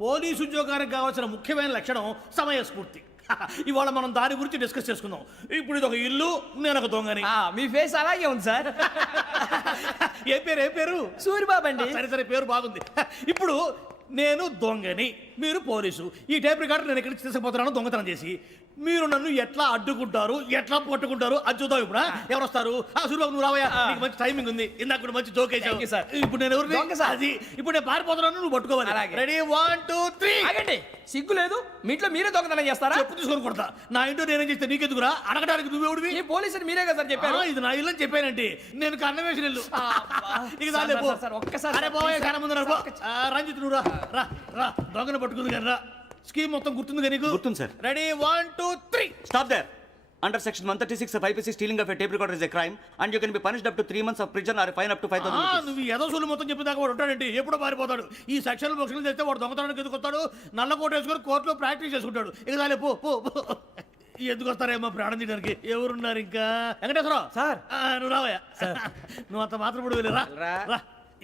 Police ఉద్యోగానికి కావాల్సిన ముఖ్యమైన లక్షణం సమయస్ఫూర్తి. ఇవాళ మనం దాని గురించి డిస్కస్ చేసుకుందాం. ఇప్పుడు ఇది ఒక ఇల్లు, నేను ఒక దొంగని. మీ ఫేస్ అలాగే ఉంది సార్. ఏ పేరు? సూరిబాబు అండి. సరే పేరు బాగుంది. ఇప్పుడు నేను దొంగని, మీరు పోలీసు. ఈ టైప్ రికార్డు నేను ఎక్కడికి తీసుకుపోతున్నాను దొంగతనం చేసి. మీరు నన్ను ఎట్లా అడ్డుకుంటారు, ఎట్లా పట్టుకుంటారు అది చూద్దాం. ఇప్పుడు ఎవరు వస్తారు? సూరిబాబు నువ్వు రావయ్యా, నీకు మంచి టైమింగ్ ఉంది. ఇందాక కూడా మంచి జోక్ వేసావు. ఇప్పుడు నేను ఎవరు? అది ఇప్పుడు నేను పారిపోతున్నాను, నువ్వు పట్టుకోవాలి. రెడీ 1 2 3. ఆగండి, సిగ్గు లేదు? మీ ఇంట్లో మీరే దొంగతనం చేస్తారా? చెప్పు తీసుకొని కొడతా. నా ఇంట్లో నేనేం చేస్తే నీకెందుకురా? అడగడానికి నువ్వెవడివి? ఈ పోలీసులు మీరే కదా సార్ చెప్పారు. ఇది నా ఇల్లు అని చెప్పానంటే నేను కన్నం వేసిన ఇల్లు. ఇక ఒక్కసారి రంజిత్ నువ్వు రా దొంగను పట్టుకుంది కానీ రా. స్కీమ్ మొత్తం గుర్తుంది కదా నీకు? గుర్తుంది sir. Ready 1 2 3. Stop there. Under section 136 of IPC, stealing of a tape recorder is a crime and you can be punished up to 3 months of prison or a fine up to 5,000 rupees. నువ్వు ఏదో సూలు మొత్తం చెప్పేదాకా వాడు ఉంటాడండి, ఎప్పుడో పారిపోతాడు. ఈ section బుక్స్లు చేస్తే వాడు దొంగతనానికి ఎందుకు వస్తాడు? నల్ల కోట వేసుకొని కోర్టులో ప్రాక్టీస్ చేసుకుంటాడు. ఇక చాలే పో. ఎందుకు వస్తారేమో ప్రాణం తీయడానికి? ఎవరున్నారు ఇంకా? వెంకటేశ్వరరావు సార్. నువ్వు రావయ్యా. నువ్వు అంత మాత్రం ఇప్పుడు వెళ్ళి రా.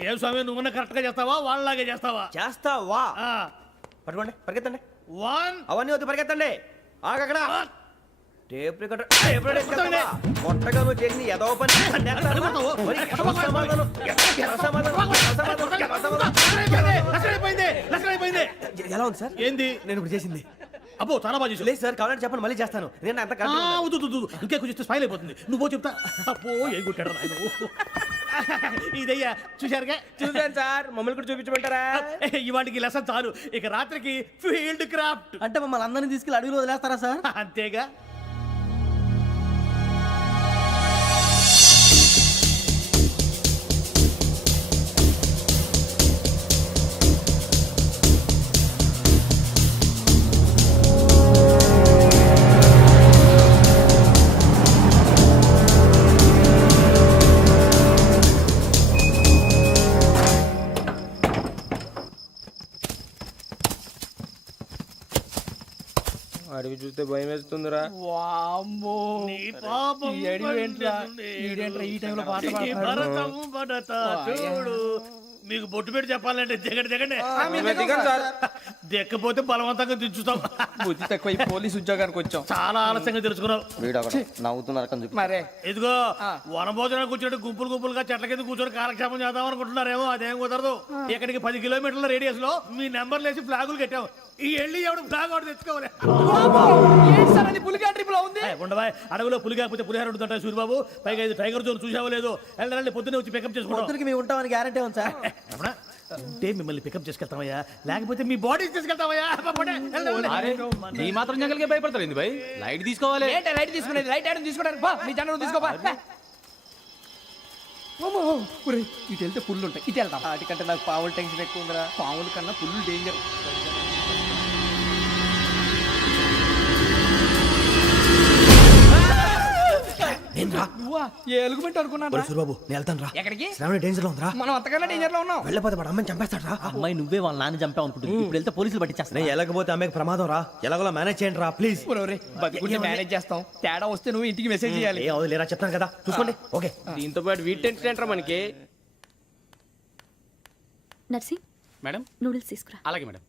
ఏం స్వామి, నువ్వన్నా కరెక్ట్ గా చేస్తావా వాళ్ళలాగే చేస్తావా? చేస్తావా? పట్టుకోండి, పరిగెత్తండి. 1 అవన్నీ వద్దు, పరిగెత్తండి. ఆగక్కడ టేప్ రికార్డర్ కొత్తగా నువ్వు చేసిన ఏదో పని. ఎలా ఉంది సార్? ఏంది నేను ఇప్పుడు చేసింది? అబ్బో చాలా బాగా చేసావు. లేదు సార్, కావాలంటే చెప్పండి, మళ్ళీ చేస్తాను. నేను అంత ఇంకే కొంచెం స్మైల్ అయిపోతుంది. నువ్వు చెప్తా. అబ్బో ఏ కొట్టాడు ఆయన. ఇదయ్యా చూశారుగా? చూసాను సార్. మమ్మల్ని కూడా చూపించమంటారా? ఇవాటికి లెసన్ చాలు. ఇక రాత్రికి ఫీల్డ్ క్రాఫ్ట్. అంటే మమ్మల్ని అందరినీ తీసుకెళ్ళి అడుగులో వదిలేస్తారా సార్? అంతేగా. అడిగి చూస్తే భయం వేస్తుందిరా. చూడు, మీకు బొట్టు పెట్టి చెప్పాలంటే దిగండి. దిక్కపోతే బలవంతంగా దించుతాం. బుద్ధి తక్కువ. పోలీసు ఉద్యోగానికి వచ్చాం. చాలా ఆలస్యంగా తెలుసుకున్నావు. మరే ఇదిగో వనభోజనానికి కూర్చోండి, గుంపులుగా చెట్ల కింద కూర్చొని కాలక్షేపం చేద్దాం అనుకుంటున్నారేమో. అదేం కుదరదు. ఇక్కడికి 10 కిలోమీటర్ల రేడియస్ లో మీ నెంబర్లు వేసి ఫ్లాగులు కట్టాము. ఈ వెళ్ళి ఎవడు ఫ్లాగ్ ఆర్డర్ తెచ్చుకోవాలి. ఉండవా, అడవిలో పులి కాకపోతే పులిహార ఉంటుంట సూరిబాబు. పైగా ఇది టైగర్ జోన్ చూసావో లేదో. వెళ్ళండి, పొద్దున్నే వచ్చి పికప్ చేసుకుంటాం. మేము ఉంటామని గ్యారంటీ ఉంది సార్. ఉంటే మిమ్మల్ని పికప్ చేసుకెళ్తామయ్యా, లేకపోతే మీ బాడీ తీసుకెళ్తామయ్యా. ఈ మాత్రం జంగల్కే భయపడతారు భయ్. లైట్ తీసుకోవాలి. లైట్ తీసుకునేది లైట్ ఆడని తీసుకోవడానికి మీ జనం తీసుకోపా. ఇటు వెళ్తే పుల్లు ఉంటాయి, ఇటు వెళ్తాం. వాటికంటే నాకు పావులు టెన్షన్ ఎక్కువ ఉందిరా. పావుల కన్నా పుల్లు డేంజర్. సూరిబాబు నేను వెళ్తాను రా. ఎక్కడికి? శ్రావణి డేంజర్ లో ఉందిరా. మనం అంతకన్నా డేంజర్ లో ఉన్నాం. వెళ్ళపోతే వాడు అమ్మాయిని చంపేస్తాడు రా. అమ్మాయి నువ్వే వాళ్ళ నాన్న చంపావు అనుకుంటుంది. ఇప్పుడు వెళ్తే పోలీసులు పట్టించేస్తా. నేను వెళ్ళకపోతే అమ్మాయికి ప్రమాదం రా. ఎలాగోలా మేనేజ్ చేయండి రా ప్లీజ్. బతుకుంటే మేనేజ్ చేస్తాం. తేడా వస్తే నువ్వు ఇంటికి మెసేజ్ చేయాలి. ఏ లేరా చెప్తాను కదా, చూసుకోండి. ఓకే. దీంతో పాటు వీటి టెన్షన్ ఏంట్రా మనకి? నర్సి మేడం నూడిల్స్ తీసుకురా. అలాగే మేడం.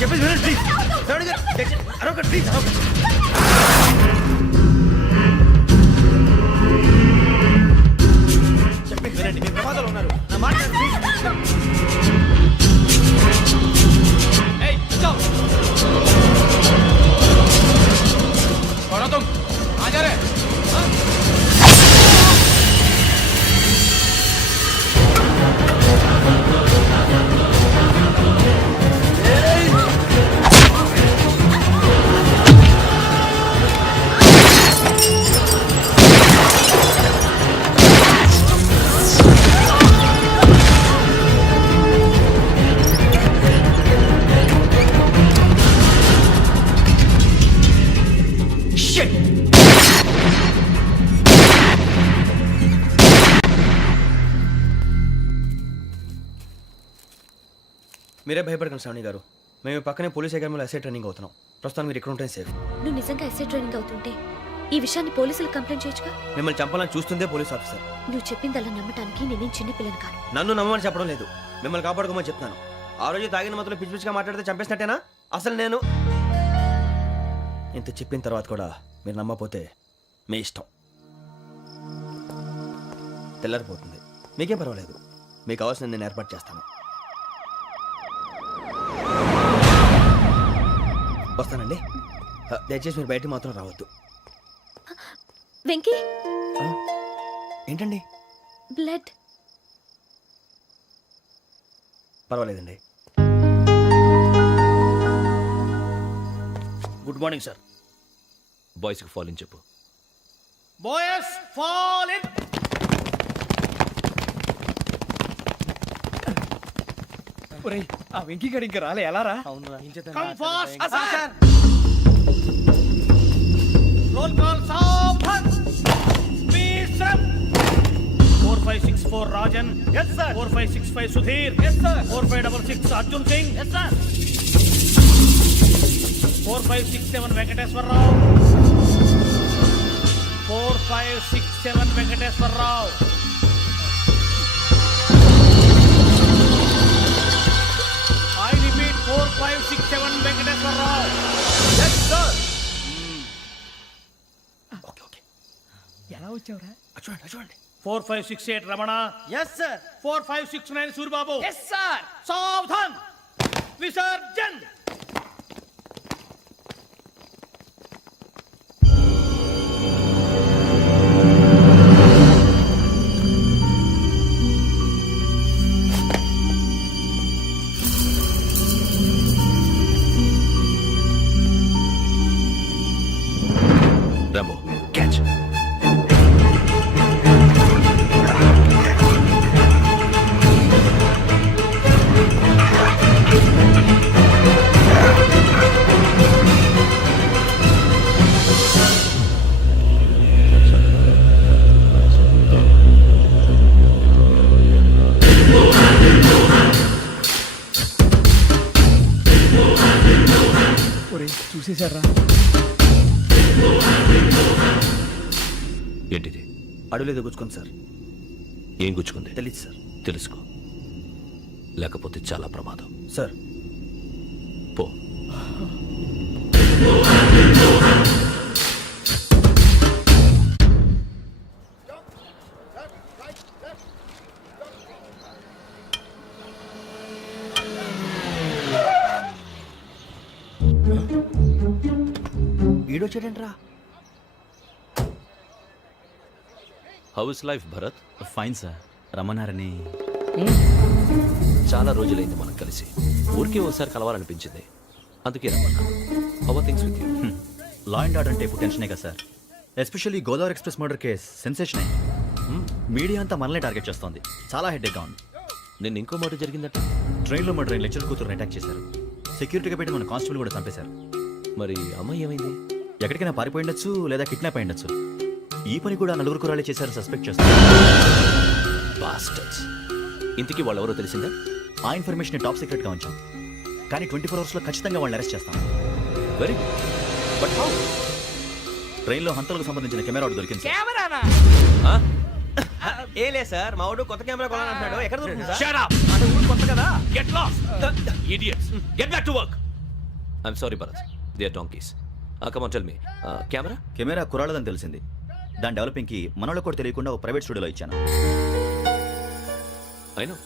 చెప్పేసి ప్లీజ్. అరొక ప్లీజ్. చెప్పేసి వినండి, మీరు ప్రమాదాలు ఉన్నారు. నా మాట మీరే భయపడకండి శ్రావణి గారు. మేము పక్కనే పోలీస్ అకాడమీలో ఎస్ఐ ట్రైనింగ్ అవుతున్నాం. ప్రస్తుతం మీరు ఇక్కడ ఉంటే సేఫ్. నువ్వు నిజంగా ఎస్ఐ ట్రైనింగ్ అవుతుంటే ఈ విషయాన్ని పోలీసులకు కంప్లైంట్ చేయొచ్చుగా. మిమ్మల్ని చంపాలని చూస్తుందే పోలీస్ ఆఫీసర్. నువ్వు చెప్పిందల్లా నమ్మటానికి నేనేం చిన్నపిల్లని కాను. నన్ను నమ్మమని చెప్పడం లేదు, మిమ్మల్ని కాపాడుకోమని చెప్తున్నాను. ఆ రోజు తాగిన మొదలు పిచ్చి పిచ్చిగా మాట్లాడితే చంపేసినట్టేనా? అసలు నేను ఇంత చెప్పిన తర్వాత కూడా మీరు నమ్మపోతే మీ ఇష్టం. తెల్లారిపోతుంది, మీకేం పర్వాలేదు. మీకు కావాల్సిన నేను ఏర్పాటు చేస్తాను. వస్తానండి. దయచేసి మీరు బయటికి మాత్రం రావద్దు. వెంకీ, ఏంటండి? బ్లడ్. పర్వాలేదండి. Good morning sir. బాయ్స్కి ఫాల్ ఇన్ చెప్పు. Boys fall in. ఆ వెంకీ గడి ఇంకా రాలే, ఎలా రా? Come fast sir. Roll call సావధాన్. Speed run. 4564 Rajan. yes sir. 4565 Sudheer. yes sir. 4566 Arjun Singh. yes sir. 4567 Venkateswara Rao. 4567 Venkateswara Rao. I repeat 4567 Venkateswara Rao. yes sir. Okay okay. ఎలా వచ్చావురా? చూడండి చూడండి. 4568 Ramana. Yes sir. 4569 Suribabu. Yes sir. సావధాన్. విసర్జన్. Rambo catch. చూసేశారా? ఏంటిది? అడవిలో గుచ్చుకోండి సార్. ఏం గుచ్చుకుంది? తెలీదు సార్. తెలుసుకో, లేకపోతే చాలా ప్రమాదం. సార్ పో. ఈడొచ్చాడంట్రా. How is life Bharat? Fine sir. రమ్మన్నారని. చాలా రోజులైంది మనం కలిసి. ఊరికే ఒకసారి కలవాలనిపించింది, అందుకే రమ్మన్నా. How are things with you? Law and order అంటే ఇప్పుడు టెన్షనే కదా sir. Especially Godavari express murder case sensation అయింది. మీడియా అంతా మనల్ని టార్గెట్ చేస్తోంది. చాలా హెడ్ఏక్గా ఉంది. నిన్న ఇంకో మాట జరిగిందట. ట్రైన్లో మర్డర్ అయిన లెక్చర్ కూతురుని అటాక్ చేశారు. సెక్యూరిటీగా పెట్టి మన కానిస్టేబుల్ కూడా చంపేశారు. మరి అమ్మాయి ఏమైంది? ఎక్కడికైనా పారిపోయి ఉండొచ్చు, లేదా కిడ్నాప్ అయి ఉండొచ్చు. ఈ పని కూడా నలుగురు కురాలే చేశారు సస్పెక్ట్ చేస్తారు. బాస్టర్స్. ఇంతకీ వాళ్ళెవరో తెలిసిందా? ఆ ఇన్ఫర్మేషన్ టాప్ సీక్రెట్గా ఉంచాం, కానీ 24 అవర్స్లో ఖచ్చితంగా వాళ్ళని అరెస్ట్ చేస్తాం. Very good. But how? ట్రైన్లో హంతలకు సంబంధించిన కెమెరా ఒకటి దొరికింది సార్. కెమెరానా? ఏలే సార్, మా వాడు కొత్త కెమెరా కొనాలంటున్నాడు. ఎక్కడ దొరుకుతుంది సార్? Shut up! అంటే ఊరు కొత్త కదా. Get lost! Idiots! Get back to work! I'm sorry, Bharat. They are donkeys. Come on, tell me. Camera? Camera కురాలదని తెలిసింది. దాని డెవలపింగ్కి మనలో కూడా తెలియకుండా ఒక ప్రైవేట్ స్టూడియోలో ఇచ్చాను. I know.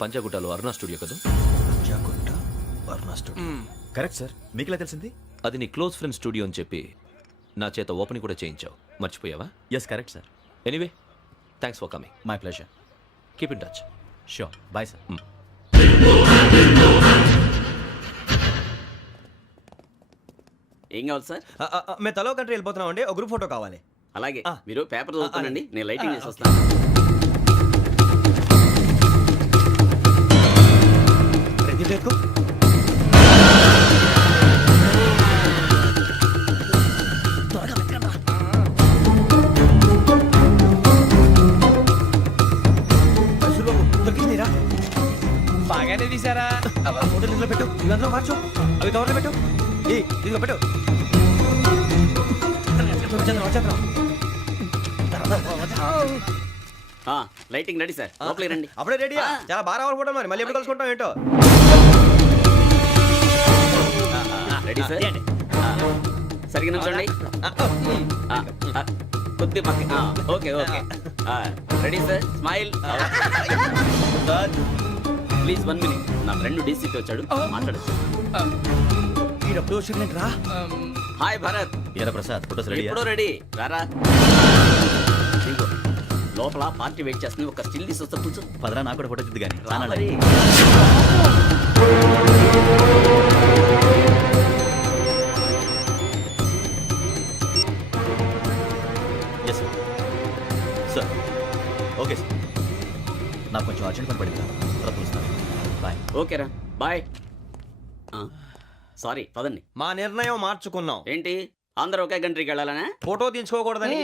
పంజాగుట్టలో అరుణ స్టూడియో కదా? జాగుంట వర్ణ స్టూడియో. Correct sir. మీకు ఎలా తెలిసింది? అది నీ క్లోజ్ ఫ్రెండ్ స్టూడియో అని చెప్పి నా చేత ఓపెన్ కూడా చేయించావు. మర్చిపోయావా? Yes correct sir. Anyway, thanks for coming. My pleasure. Keep in touch. Sure. Bye sir. ఏం కావాలి సార్? మేము తలో కంట్రీ వెళ్ళిపోతున్నాం అండి. ఒక గ్రూప్ ఫోటో కావాలి. అలాగే ఆ. మీరు పేపర్ చదువుతానండి, నేను లైటింగ్ చేసి వస్తాను. రెడ్డి ఎక్కు. ఇవి అందులో మార్చు, అవి కవర్లో పెట్టు. ఇదిగో పెట్టు. వచ్చేద్దాం. లైటింగ్ రెడీ సార్, లోపలికి రండి. అప్పుడే రెడీ? చాలా బాగా రావాలి ఫోటో, మరి మళ్ళీ ఎప్పుడు కలుసుకుంటాం ఏంటో. Ready sir. సరిగ్గా నిల్చోండి. కొద్ది పక్క. Okay okay. Ready sir, smile. Please 1 minute. నా ఫ్రెండ్ డీసీకి వచ్చాడు, మాట్లాడచ్చు. డబ్బులు వచ్చిందంటరా. హాయ్ భరత్. ఏరా ప్రసాద్, ఫోటోస్ రెడీ? ఎప్పుడో రెడీ. రారా. ఇదిగో, లోపల పార్టీ వెయిట్ చేస్తుంది. ఒక స్టిల్ తీసి వస్తా, కూర్చో. పదరా, నాకు కూడా ఫోటో చూద్దు కానీ. రా మరి. Yes sir. Sir okay sir, నాకు కొంచెం అర్జెంట్ పని పడింది, తర్వాత పిలుస్తాను. బాయ్. ఓకేరా, బాయ్. సారీ, పదండి. మా నిర్ణయం మార్చుకున్నాం. ఏంటి, అందరూ ఒకే కంట్రీకి వెళ్ళాలనే? ఫోటో తీసుకోకూడదని.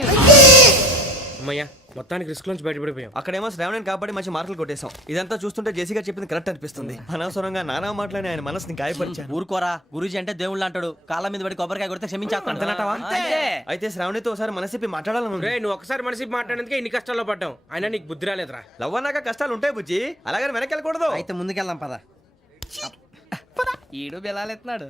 అమ్మయ్యా, మొత్తానికి రిస్క్ నుంచి బయటపడిపోయాం. అక్కడేమో శ్రావణిని కాబట్టి మంచి మార్కులు కొట్టేశాం. ఇదంతా చూస్తుంటే జేసీగా చెప్పింది కరెక్ట్ అనిపిస్తుంది. అనవసరంగా నానా మాటలని ఆయన మనసుని గాయపరిచాను. ఊరుకోరా, గురూజీ అంటే దేవుళ్ళు అంటాడు. కాళ్ళ మీద పడి కొబ్బరికాయ కొడితే క్షమించేస్తాడు. అంతేనంటావా? అయితే శ్రావణితో ఒకసారి మనసిప్పి మాట్లాడాలను. రే, నువ్వు ఒకసారి మనసి మాట్లాడేందుకే ఇన్ని కష్టాల్లో పడ్డాం. అయినా నీకు బుద్ధి రాలేదురా. లవ్ అన్నాక కష్టాలు ఉంటాయి బుజ్జి, అలాగని వెనక్కి వెళ్ళకూడదు. అయితే ముందుకెళ్దాం పద. ఈడు బెలాలెత్తున్నాడు.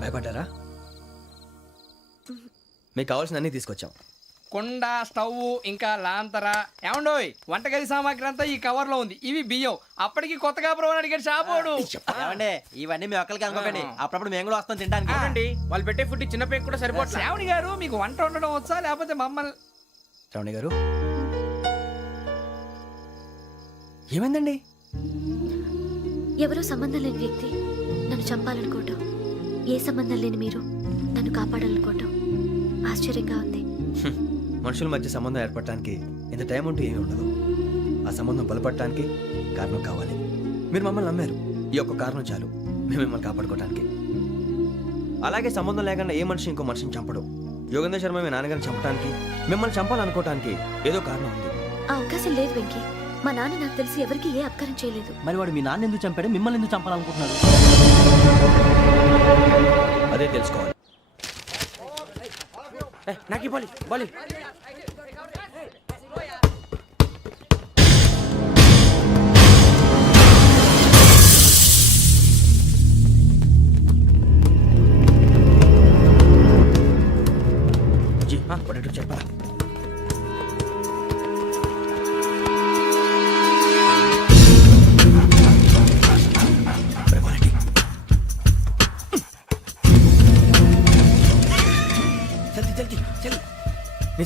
భయపడ్డారా? మీకు కావాల్సిన అన్ని తీసుకొచ్చాం. కుండ, స్టవ్, ఇంకా లాంతర. ఏమండోయ్, వంటగది సామాగ్రి అంతా ఈ కవర్ లో ఉంది. ఇవి బియ్యం. అప్పటికి కొత్తగా బ్రౌన్ అడిగాడు షాపోడు. ఏమండి, ఇవన్నీ మీ ఒక్కరికి అనుకోకండి. అప్పుడప్పుడు మేము కూడా వస్తాం తినడానికి. చూడండి, వాళ్ళు పెట్టే ఫుడ్ చిన్న పేక్ కూడా సరిపోతుంది. శ్రావణి గారు, మీకు వంట వండడం వచ్చా, లేకపోతే మమ్మల్ని? శ్రావణి గారు, ఏమైందండి? ఎవరో సంబంధం లేని వ్యక్తి నన్ను చంపాలనుకోవటం, ఏ సంబంధం లేని మీరు నన్ను కాపాడాలనుకోవటం ఆశ్చర్యంగా ఉంది. మనుషుల మధ్య సంబంధం ఏర్పడటానికి ఇంత టైం ఉంటూ ఏమీ ఉండదు. ఆ సంబంధం బలపడటానికి కారణం కావాలి. మీరు మమ్మల్ని నమ్మారు, ఈ ఒక్క కారణం చాలు మేము మిమ్మల్ని కాపాడుకోవటానికి. అలాగే సంబంధం లేకుండా ఏ మనిషి ఇంకో మనిషిని చంపడు. యోగేంద్ర శర్మ మీ నాన్నగారిని చంపడానికి, మిమ్మల్ని చంపాలనుకోవటానికి ఏదో కారణం ఉంది. ఆ అవకాశం లేదు వెంకీ. మా నాన్న నాకు తెలిసి ఎవరికి ఏ అపకారం చేయలేదు. మరి వాడు మీ నాన్న ఎందుకు చంపాడు, మిమ్మల్ని ఎందుకు చంపాలనుకుంటున్నాడు? అదే తెలుసుకోవాలి. నాకు బాలి బాలి. చెప్పా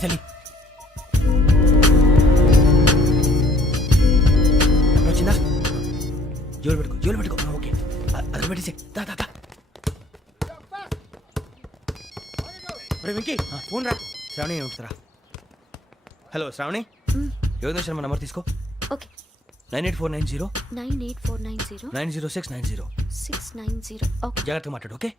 చలి వచ్చిందా? జోలు పెట్టుకో. ఓకే, అది పెట్టేసి వెంకీ, ఫోన్ రా. శ్రావణి ఏమిటరా? హలో శ్రావణి, యోగేంద్ర శర్మ నంబర్ తీసుకో. ఓకే. 98490 98490 90690. 690. ఓకే. జాగ్రత్తగా మాట్లాడు. ఓకే.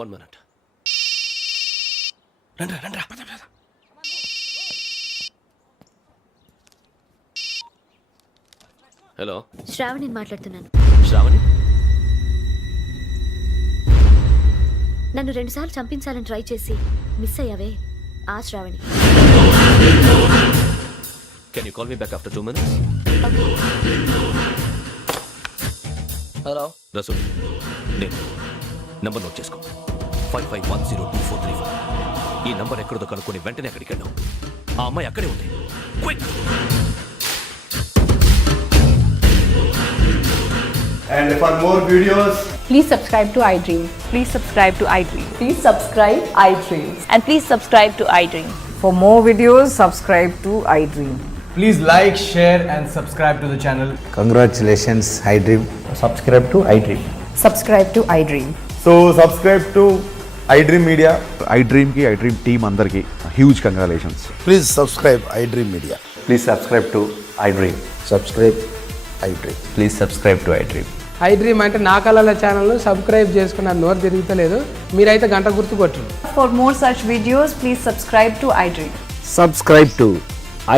One minute. రండ్రా. హలో, శ్రావణిని మాట్లాడుతున్నాను. శ్రావణి. నన్ను 2 సార్లు చంపించాలని ట్రై చేసి మిస్ అయ్యావే, ఆ Shravani. Can you call me back after 2 minutes? Hello Rasool, నేను నంబర్ నోట్ చేసుకో. 55102435. ఈ నంబర్ ఎక్కడదో కనుక్కొని వెంటనే అక్కడికి వెళ్ళాం. ఆ అమ్మాయి అక్కడే ఉంది. Quick. And for more videos, please subscribe to iDream. Please subscribe to iDream. Please subscribe iDream. And please subscribe to iDream. For more videos, subscribe to iDream. please like, share and subscribe to the channel. I dream media. I డ్రీమ్కి I dream team అందరికీ huge congratulations. Please subscribe I dream media. Please subscribe to I dream. Subscribe I dream. Please subscribe to I dream. I dream అంటే నా కళల channel subscribe చేసుకున్న నోరు తిరుగుతలేదు, మీరైతే గంట గుర్తు కొట్టు. For more such videos, please subscribe to iDream. Subscribe to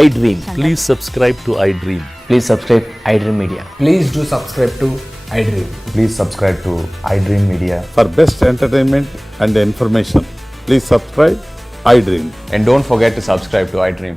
iDream. Please subscribe to iDream. Please subscribe I dream media. Please do subscribe to I dream. Please subscribe to I dream media. For best entertainment and information please subscribe I dream. And don't forget to subscribe to iDream.